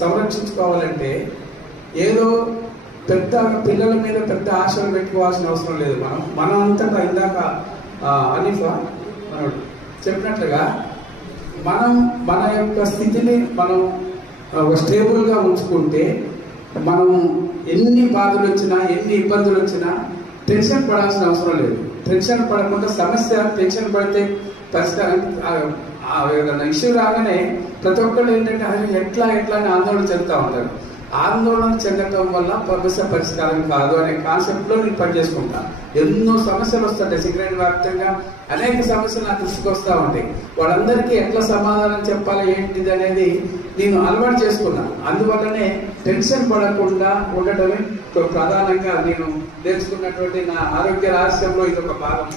సంరక్షించుకోవాలంటే ఏదో పెద్ద పిల్లల మీద పెద్ద ఆశలు పెట్టుకోవాల్సిన అవసరం లేదు. మనం అంతటా ఇందాక అనిఫా మనోడు చెప్పినట్లుగా మన యొక్క స్థితిని మనం స్టేబుల్గా ఉంచుకుంటే మనం ఎన్ని బాధలు వచ్చినా ఎన్ని ఇబ్బందులు వచ్చినా టెన్షన్ పడాల్సిన అవసరం లేదు. టెన్షన్ పడకుండా టెన్షన్ పడితే పరిష్కారం ఏదైనా ఇష్యూ రాగానే ప్రతి ఒక్కళ్ళు ఏంటంటే అది ఎట్లా అని ఆందోళన చెందుతూ ఉంటారు. ఆందోళన చెందటం వల్ల సమస్య పరిష్కారం కాదు అనే కాన్సెప్ట్లో నేను పనిచేసుకుంటాను. ఎన్నో సమస్యలు వస్తుంటాయి, సిగరెట్ వ్యాప్తంగా అనేక సమస్యలు నా దృష్టికి వస్తూ ఉంటాయి. వాళ్ళందరికీ ఎట్లా సమాధానం చెప్పాలి ఏంటిది అనేది నేను అలవాటు చేసుకున్నాను. అందువల్లనే టెన్షన్ పడకుండా ఉండటమే ప్రధానంగా నేను నేర్చుకున్నటువంటి నా ఆరోగ్య రహస్యంలో ఇది ఒక భాగం.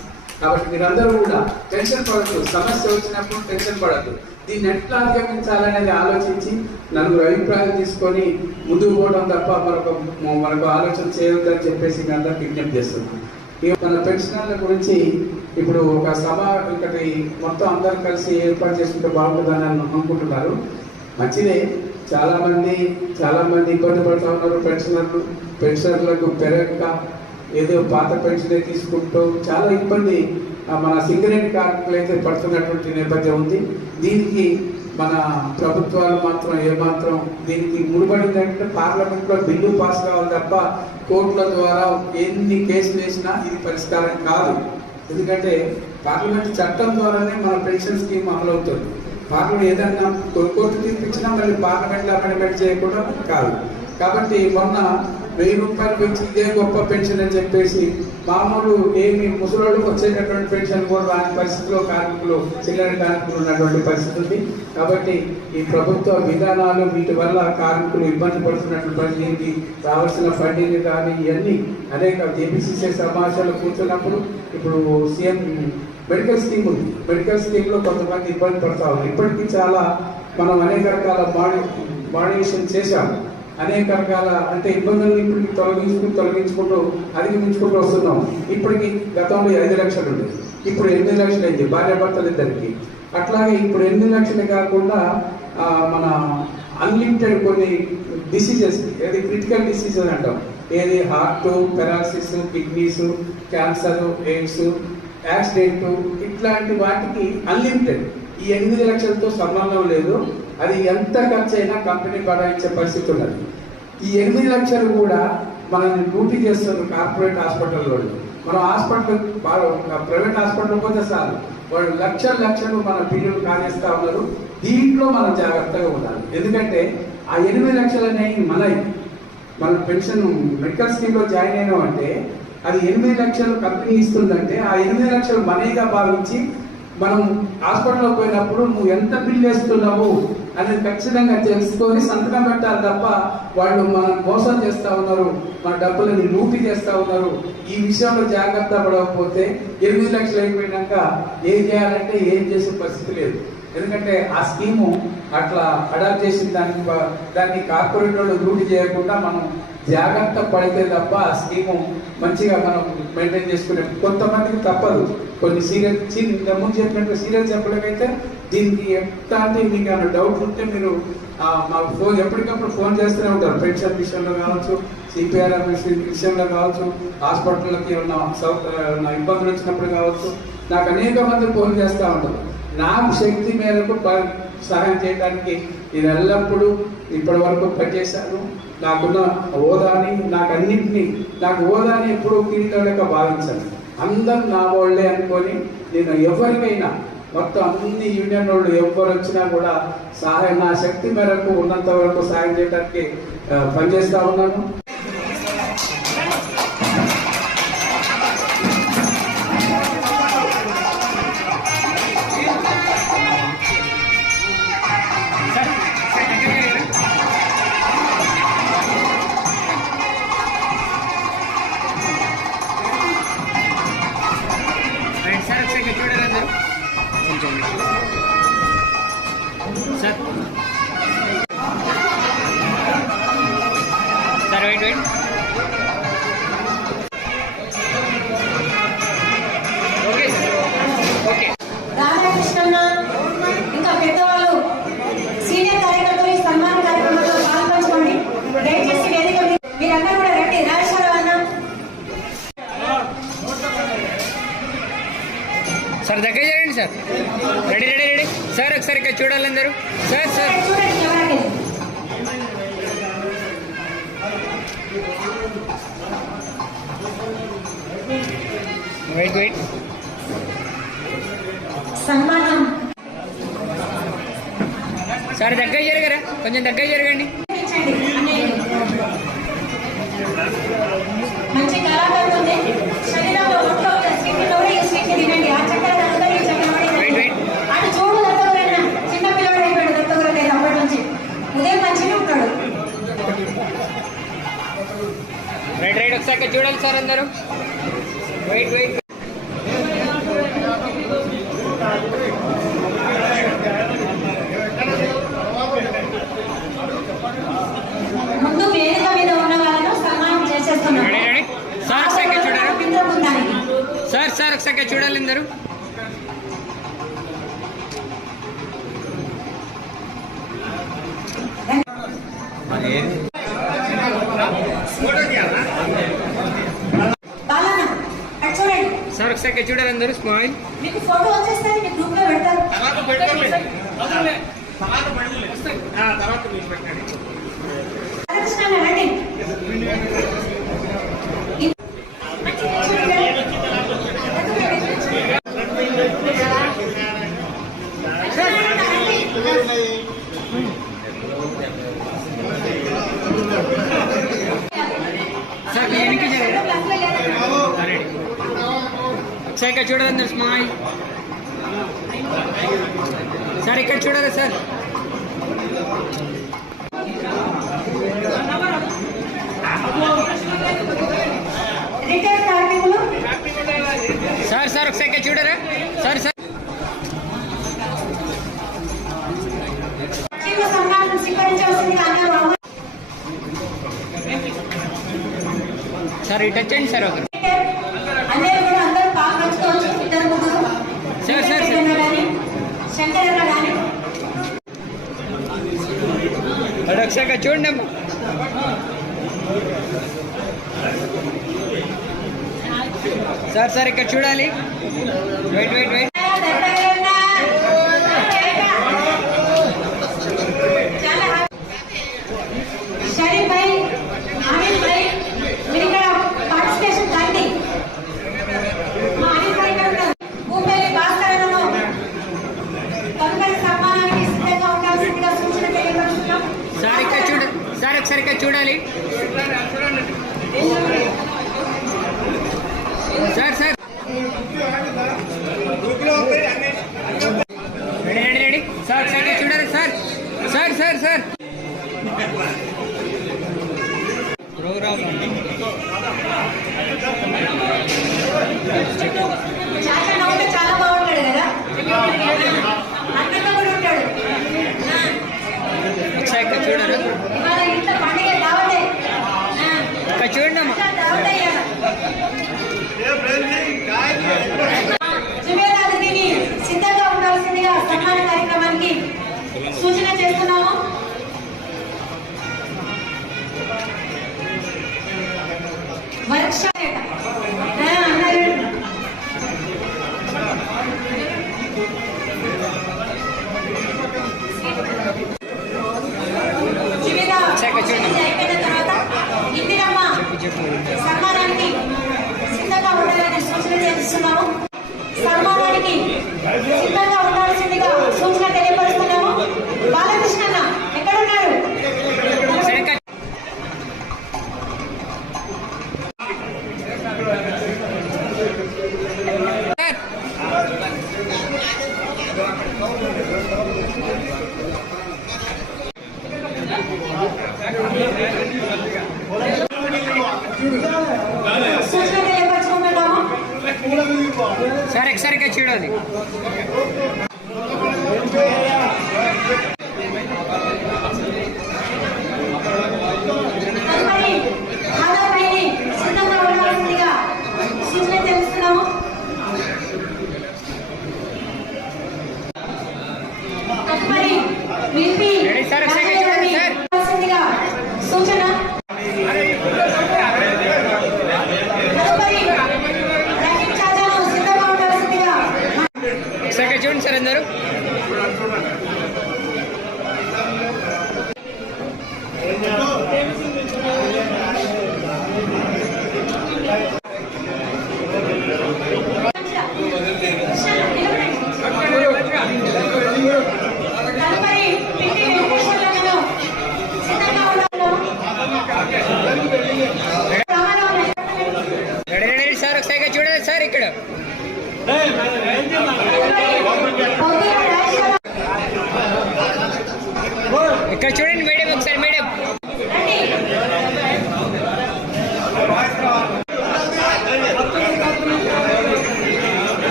కాబట్టి మీరందరూ కూడా టెన్షన్ పడద్దు, సమస్య వచ్చినప్పుడు టెన్షన్ పడద్దు. దీన్ని ఎట్లా అధిగమించాలనేది ఆలోచించి నలుగురు అభిప్రాయం తీసుకొని ముందుకు పోవడం తప్ప మరొక ఆలోచన చేయొద్దని చెప్పేసి మీ అందరికి విజ్ఞప్తి చేస్తున్నాను. మన పెన్షనర్ల గురించి ఇప్పుడు ఒక సభ ఒకటి మొత్తం అందరూ కలిసి ఏర్పాటు చేసుకుంటే బాగుంటుందని అనుకుంటున్నారు. మంచిదే, చాలా మంది ఇబ్బంది పడుతూ ఉన్నారు. పెన్షనర్లకు పెరగక ఏదో పాత పెన్షనే తీసుకుంటూ చాలా ఇబ్బంది మన సింగరేణి కార్మికులు అయితే పడుతున్నటువంటి నేపథ్యం ఉంది. దీనికి మన ప్రభుత్వాలు మాత్రం ఏమాత్రం దీనికి ముడిపడిందంటే పార్లమెంట్లో బిల్లు పాస్ కావాలి తప్ప కోర్టుల ద్వారా ఎన్ని కేసులు వేసినా ఇది పరిష్కారం కాదు. ఎందుకంటే పార్లమెంట్ చట్టం ద్వారానే మన పెన్షన్ స్కీమ్ అమలవుతుంది. పార్లమెంట్ ఏదన్నా కోర్టు తీర్పిచ్చినా మళ్ళీ పార్లమెంట్లో అమెండ్మెంట్ చేయకుండా కాదు. కాబట్టి మొన్న 1000 రూపాయలు పెంచి ఇదే గొప్ప పెన్షన్ అని చెప్పేసి మామూలు ముసలోళ్ళకి వచ్చేటటువంటి పెన్షన్ కూడా రాని పరిస్థితిలో చిల్లర కార్మికులు ఉన్నటువంటి పరిస్థితి ఉంది. కాబట్టి ఈ ప్రభుత్వ విధానాలు వీటి వల్ల కార్మికులు ఇబ్బంది పడుతున్నటువంటి పరిస్థితికి రావాల్సిన ఫండింగ్ కానీ ఇవన్నీ అనేక జేపీసీసీ సమావేశాలు కూర్చున్నప్పుడు ఇప్పుడు సీఎం మెడికల్ స్కీమ్ ఉంది. మెడికల్ స్కీమ్లో కొంతమంది ఇబ్బంది పడతా ఉన్నారు. ఇప్పటికీ చాలా మనం అనేక రకాల మాడిఫికేషన్ చేశాము. అనేక రకాల అంటే ఇబ్బందులను ఇప్పటికి తొలగించుకుంటూ అధిగమించుకుంటూ వస్తున్నాం. ఇప్పటికి గతంలో 5 లక్షలు ఉంది, ఇప్పుడు 8 లక్షలు అయింది భార్యాభర్తలు ఇద్దరికి. అట్లాగే ఇప్పుడు 8 లక్షలు కాకుండా మన అన్లిమిటెడ్ కొన్ని డిసీజెస్, ఏది క్రిటికల్ డిసీజెస్ అంటాం, ఏది heart, paralysis, kidneys, cancer, AIDS, accident, ఇట్లాంటి వాటికి అన్లిమిటెడ్. ఈ 8 లక్షలతో సంబంధం లేదు. అది ఎంత ఖర్చు అయినా కంపెనీ భరాయించే పరిస్థితి ఉన్నది. ఈ 8 లక్షలు కూడా మనల్ని డ్యూటీ చేస్తున్నారు కార్పొరేట్ హాస్పిటల్ వాళ్ళు. మనం ప్రైవేట్ హాస్పిటల్ పోతే చాలు వాళ్ళు లక్షలు మన బిల్లులు కాజేస్తూ ఉన్నారు. దీంట్లో మనం జాగ్రత్తగా ఉండాలి. ఎందుకంటే ఆ 8 లక్షలు అనేవి మన పెన్షన్ మెడికల్ స్కీమ్లో జాయిన్ అయినామంటే అది 8 లక్షలు కంపెనీ ఇస్తుందంటే ఆ 8 లక్షలు మనీగా భావించి మనం హాస్పిటల్లో పోయినప్పుడు నువ్వు ఎంత బిల్ వేస్తున్నావు అనేది ఖచ్చితంగా తెలుసుకొని సంతకం పెట్టాలి తప్ప వాళ్ళు మనం మోసం చేస్తూ ఉన్నారు, మన డబ్బులని లూటీ చేస్తూ ఉన్నారు. ఈ విషయంలో జాగ్రత్త పడకపోతే 8 లక్షలు అయిపోయినాక ఏం చేయాలంటే ఏం చేసే పరిస్థితి లేదు. ఎందుకంటే ఆ స్కీము అట్లా అడాప్ట్ చేసిన దాన్ని కార్పొరేట్ వాళ్ళు లూటీ చేయకుండా మనం జాగ్రత్త పడితే తప్ప ఆ స్కీము మంచిగా మనం మెయింటైన్ చేసుకునే. కొంతమందికి తప్పదు, కొన్ని ముందు చెప్పినట్టు సీరియస్ చెప్పడానికైతే దీనికి ఎట్లాంటి మీకు ఏమైనా డౌట్ ఉంటే మీరు మాకు ఎప్పటికప్పుడు ఫోన్ చేస్తూనే ఉంటారు. పెన్షన్ విషయంలో కావచ్చు, సిపిఆర్ఆర్ విషయంలో కావచ్చు, హాస్పిటల్కి ఏమన్నా ఇబ్బందులు వచ్చినప్పుడు కావచ్చు, నాకు అనేక మంది ఫోన్ చేస్తూ ఉంటారు. నాకు శక్తి మేరకు సహాయం చేయడానికి నేను ఎల్లప్పుడూ ఇప్పటి వరకు పనిచేశాను. నాకున్న హోదాని, నాకు హోదాని ఎప్పుడూ కిరీటం లెక్క భావించాను. అందరు నా వాళ్ళే అనుకొని నేను ఎవరికైనా మొత్తం అన్ని యూనియన్ వాళ్ళు ఎవరు వచ్చినా కూడా సహాయం నా శక్తి మేరకు ఉన్నంత వరకు సహాయం చేయడానికి పనిచేస్తా ఉన్నాను. రాధాకృష్ణన్న ఇంకా పెద్దవాళ్ళు సీనియర్ కార్యకర్తలు ఈ సన్మాన కార్యక్రమంలో పాల్పంచుకోండి. దయచేసి వేదిక మీరందరూ కూడా రండి. రాజేశ్వరరావు అన్న సార్ దగ్గర చేయండి sir. Ready ready ready sir. ఒకసారి ఇక్కడ చూడాలి అందరూ. సార్ సార్ చూడండి ఎవరికి వెయిట్ వెయిట్. సన్మానం సార్ దగ్గర జరగరా, కొంచెం దగ్గర జరగండి. మంచి కళాకారులు ఉంది. శరీరంలో ఒంట్లో స్వీట్లు కూడా ఈ స్వీట్లు తినండి. ఆ చక్కెర తగ్గుతా, ఈ చక్కెర అటు చూడు. దత్తగురైనా చిన్న పిల్లవాడు అయిపోయాడు. దత్తగురైతే అప్పటి నుంచి ఉదయం మంచిగా ఉంటాడు. రైట్ రైట్ ఒకసారి ఇక్కడ చూడాలి సార్ అందరూ. Wait wait. ముందు వేదిక మీద ఉన్న వాళ్ళను సన్మానం చేసేస్తున్నాం. సార్ ఒకసారి ఇక్కడ చూడాలి. బృందానికి సార్ సార్ ఒకసారి ఇక్కడ చూడాలి అందరూ. బాలన్న అటు చూడండి. సార్ ఒకసారి ఇక్కడ చూడాలి అందరూ. స్మైల్. మీకు ఫోటో వచ్చేస్తుంది, మీ గ్రూప్ లో పెడతారు. రాధాకృష్ణ రండి. సార్ వెనక్కి జరగండి. ఒకసారి ఇక్కడ చూడాలి అందరూ. స్మైల్. సార్ ఇక్కడ చూడాలి సార్. రిటైర్డ్ కార్మికులు సార్ సార్ ఒకసారి ఇక్కడ చూడరా. సార్ సార్ సన్మానం స్వీకరించవలసిందిగా అన్నారు. సార్ ఇటు వచ్చేయండి సార్. ఒకరు అందరూ కూడా అందరూ పాల్పంచుకోవచ్చు. ఇద్దరు ముగ్గురు సార్ సార్ కానీ శంకరన్న కానీ ఒకసారి ఇక్కడ చూడండి అమ్మా. సార్ సార్ ఇక్కడ చూడాలి. Wait wait wait. Sharif bhai, Anil bhai, మీరు ఇక్కడ పార్టిసిపేషన్ కండి. మా ఆనిల్ భాయ్ గారు భూపల్లి భాస్కరను తదుపరి సన్మానానికి సిద్ధంగా ఉండాల్సిందిగా సూచన తెలియపరుస్తున్నాం. సార్ ఇక్కడ చూడాలి. సార్ ఒకసారి ఇక్కడ చూడాలి. Sir sir ready ready ready. Sir ఒకసారి ఇక్కడ చూడాలి. Sir sir sir sir programme చాలా నవ్వుతే చాలా బాగుంటాడు కదా, అందంగా కూడా ఉంటాడు. ఒకసారి ఇక్కడ చూడాలి. ఇవాళ ఇంట్లో పండుగ దావతే. ఇక్కడ చూడండి అమ్మా. దావతే జుబేదారు దీని సిద్ధంగా ఉండాల్సిందిగా సన్మాన కార్యక్రమానికి సూచన చేస్తున్నాము. వర్క్షాప్ సన్మానానికి సిద్ధంగా ఉండాలని సూచన చేస్తున్నాము. సన్మానానికి సిద్ధంగా ఉండాల్సిందిగా సూచన తెలియపరుస్తున్నాము. బాలకృష్ణ ఎక్కడున్నారు? సూచన తెలియపరుచుకుంటున్నాము. సార్ ఒకసారిగా చూడాలి. తదుపరి హాజరుపైని సిద్ధంగా ఉండాల్సిందిగా సూచన తెలుస్తున్నాము. తదుపరి విపి ఉండాల్సిందిగా సూచన. తదుపరి రహీం చాచాను సిద్ధంగా ఉండాల్సిందిగా ఒకసారిగా చూడండి సార్ అందరూ. తదుపరి పిపి వెంకటేశ్వర్లను సిద్ధంగా ఉండాలి. రెడీ సార్ ఒకసారిగా చూడాలి సార్ ఇక్కడ. ఇక్కడ చూడండి మేడం ఒకసారి మేడం.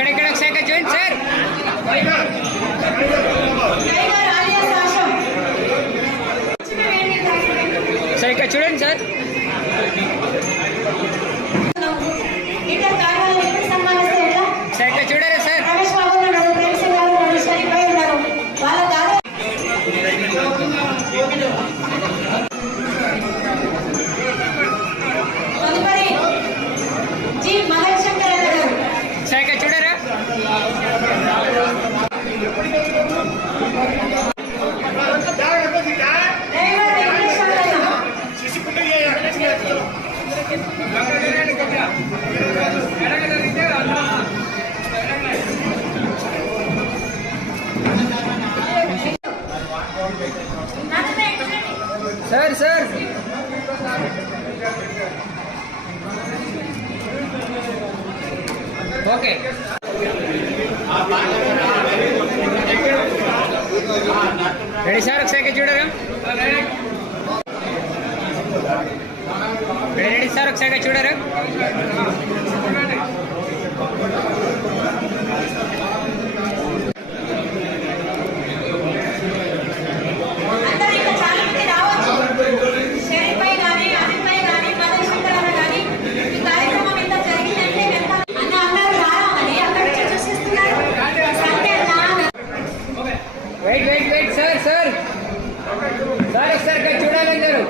ఇక్కడ ఒకసారిగా చూడండి సార్. సార్ ఇక్కడ చూడండి సార్. సార్ ఇక్కడ చూడాలి సార్. తదుపరి జి మహేశ్వర్ గారు. సార్ ఇక్కడ చూడరా. Sir sir okay. Ready sir ఒకసారి చూడరా. రెడీ సార్ ఒకసారి చూడరా. Wait wait wait sir sir sir ఒకసారి చూడాలి అందరూ.